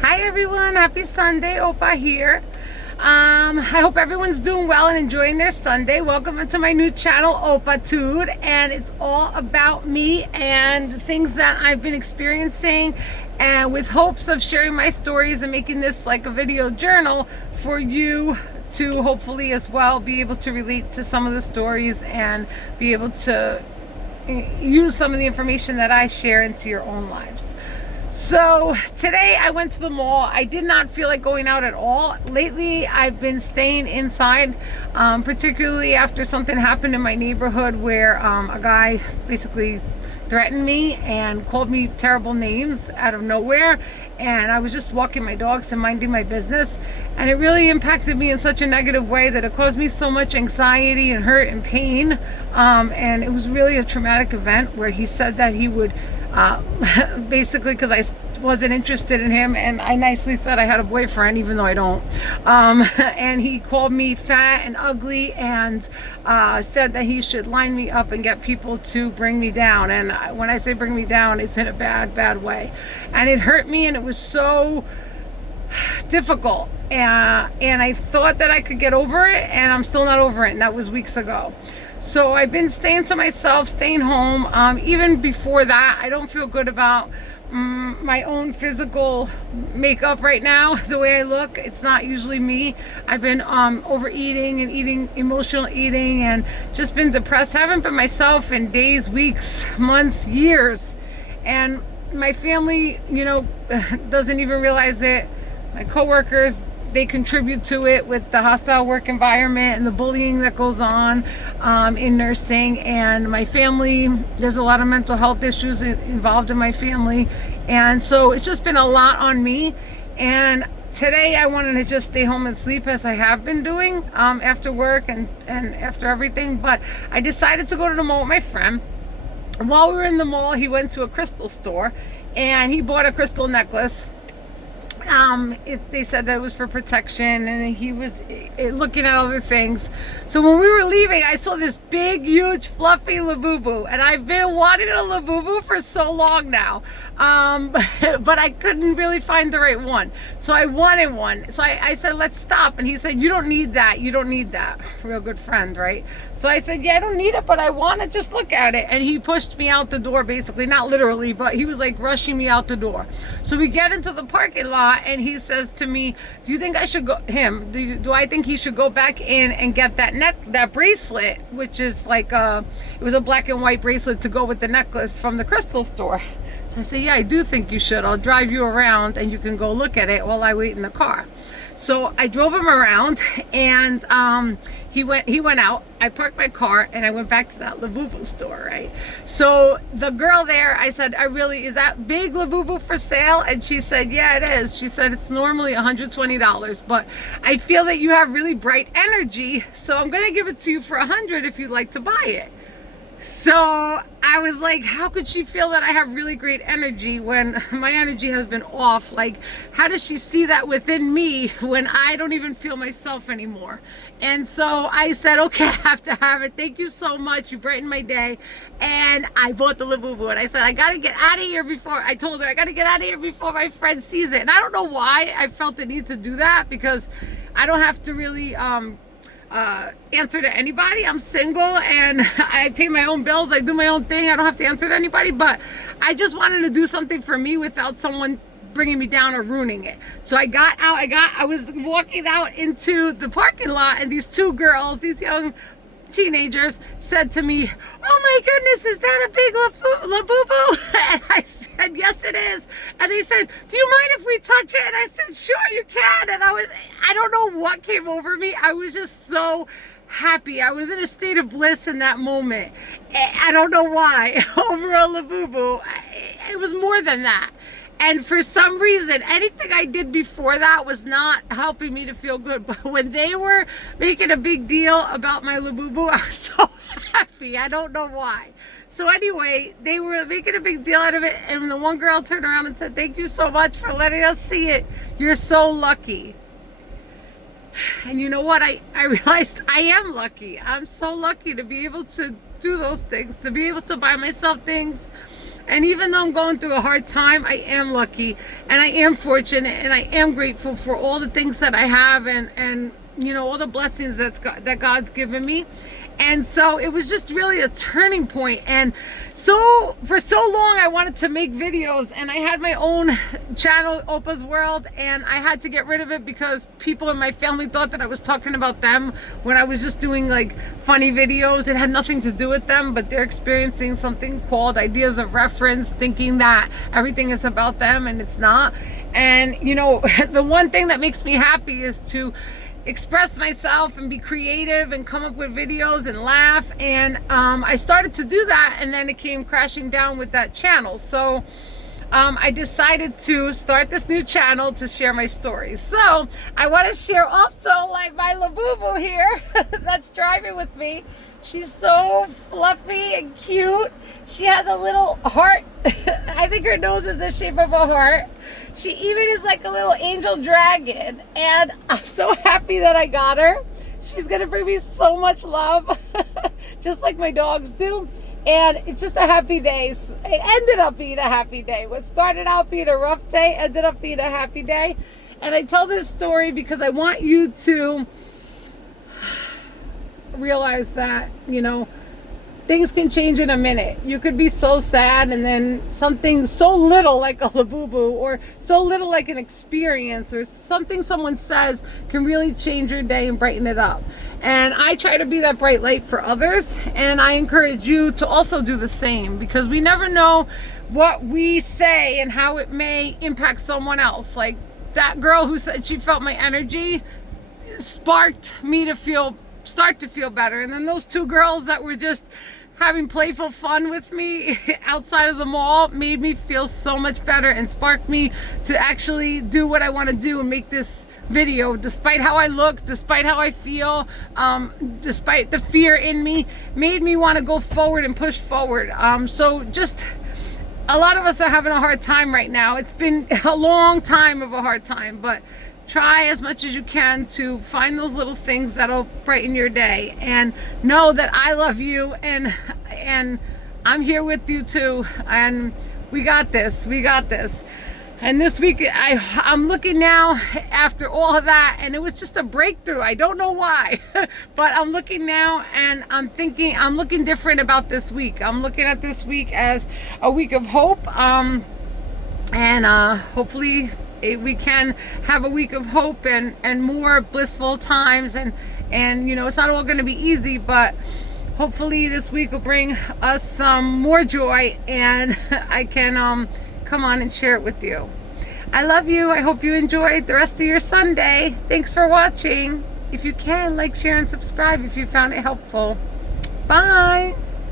Hi everyone, happy Sunday, Opa here. I hope everyone's doing well and enjoying their Sunday. Welcome to my new channel, Opatude, and it's all about me and the things that I've been experiencing, and with hopes of sharing my stories and making this like a video journal for you to hopefully as well be able to relate to some of the stories and be able to use some of the information that I share into your own lives. So today I went to the mall. I did not feel like going out at all. Lately I've been staying inside, particularly after something happened in my neighborhood where a guy basically threatened me and called me terrible names out of nowhere, and I was just walking my dogs and minding my business, and it really impacted me in such a negative way that it caused me so much anxiety and hurt and pain, and it was really a traumatic event where he said that he would basically, because I wasn't interested in him, and I nicely said I had a boyfriend even though I don't, and he called me fat and ugly and said that he should line me up and get people to bring me down. And when I say bring me down, it's in a bad way, and it hurt me, and it was so difficult, and I thought that I could get over it, and I'm still not over it, and that was weeks ago. So I've been staying to myself, staying home. Even before that, I don't feel good about my own physical makeup right now. The way I look, it's not usually me. I've been overeating and eating, emotional eating, and just been depressed. I haven't been myself in days, weeks, months, years. And my family, doesn't even realize it. My coworkers, they contribute to it with the hostile work environment and the bullying that goes on in nursing. And my family, there's a lot of mental health issues involved in my family, and so it's just been a lot on me. And today I wanted to just stay home and sleep, as I have been doing after work and after everything. But I decided to go to the mall with my friend. While we were in the mall, he went to a crystal store and he bought a crystal necklace. They said that it was for protection, and he was looking at other things. So when we were leaving, I saw this big, huge, fluffy Labubu, and I've been wanting a Labubu for so long now, but I couldn't really find the right one. So I wanted one. So I said, let's stop. And he said, you don't need that. You don't need that. Real good friend, right? So I said, yeah, I don't need it, but I want to just look at it. And he pushed me out the door, basically, not literally, but he was like rushing me out the door. So we get into the parking lot, and he says to me, do you think I should go, do I think he should go back in and get that bracelet, which is like it was a black and white bracelet to go with the necklace from the crystal store. So I said, yeah, I do think you should. I'll drive you around and you can go look at it while I wait in the car. So I drove him around, and he went out. I parked my car and I went back to that Labubu store, right? So the girl there, I said, is that big Labubu for sale? And she said, yeah, it is. She said, it's normally $120, but I feel that you have really bright energy, so I'm gonna give it to you for $100 if you'd like to buy it. So I was like, how could she feel that I have really great energy when my energy has been off? Like, how does she see that within me when I don't even feel myself anymore? And so I said, okay, I have to have it. Thank you so much. You brightened my day. And I bought the Labubu, and I said, I got to get out of here before, I told her, I got to get out of here before my friend sees it. And I don't know why I felt the need to do that, because I don't have to really answer to anybody. I'm single and I pay my own bills. I do my own thing. I don't have to answer to anybody, but I just wanted to do something for me without someone bringing me down or ruining it. So I got out. I was walking out into the parking lot, and these two girls, these young teenagers, said to me, oh my goodness, is that a big Labubu? And I said, yes it is. And they said, do you mind if we touch it? And I said, sure, you can. And I don't know what came over me. I was just so happy. I was in a state of bliss in that moment. I don't know why. Over a Labubu. It was more than that. And for some reason, anything I did before that was not helping me to feel good. But when they were making a big deal about my Labubu, I was so happy. I don't know why. So anyway, they were making a big deal out of it. And the one girl turned around and said, thank you so much for letting us see it. You're so lucky. And you know what? I realized I am lucky. I'm so lucky to be able to do those things, to be able to buy myself things And even though I'm going through a hard time, I am lucky and I am fortunate and I am grateful for all the things that I have and you know, all the blessings that God's given me. And so it was just really a turning point. And so for so long I wanted to make videos, and I had my own channel, Opa's World, and I had to get rid of it because people in my family thought that I was talking about them when I was just doing like funny videos. It had nothing to do with them, but they're experiencing something called ideas of reference, thinking that everything is about them, and it's not. And you know, the one thing that makes me happy is to express myself and be creative and come up with videos and laugh. And I started to do that, and then it came crashing down with that channel. So I decided to start this new channel to share my stories. So I want to share also like my Labubu here that's driving with me. She's so fluffy and cute. She has a little heart. I think her nose is the shape of a heart. She even is like a little angel dragon. And I'm so happy that I got her. She's going to bring me so much love, just like my dogs do. And it's just a happy day. It ended up being a happy day. What started out being a rough day ended up being a happy day. And I tell this story because I want you to realize that, you know, things can change in a minute. You could be so sad, and then something so little like a Labubu, or so little like an experience, or something someone says can really change your day and brighten it up. And I try to be that bright light for others, and I encourage you to also do the same, because we never know what we say and how it may impact someone else. Like that girl who said she felt my energy sparked me to start to feel better. And then those two girls that were just having playful fun with me outside of the mall made me feel so much better and sparked me to actually do what I want to do and make this video, despite how I look, despite how I feel, despite the fear in me, made me want to go forward and push forward. So just a lot of us are having a hard time right now. It's been a long time of a hard time, but try as much as you can to find those little things that'll brighten your day, and know that I love you, and I'm here with you too, and we got this. And this week I'm looking now after all of that, and it was just a breakthrough. I don't know why, but I'm looking now and I'm looking different about this week. I'm looking at this week as a week of hope, and hopefully we can have a week of hope and more blissful times, and you know, it's not all going to be easy, but hopefully this week will bring us some more joy, and I can come on and share it with you. I love you. I hope you enjoyed the rest of your Sunday. Thanks for watching. If you can, like, share, and subscribe if you found it helpful. Bye.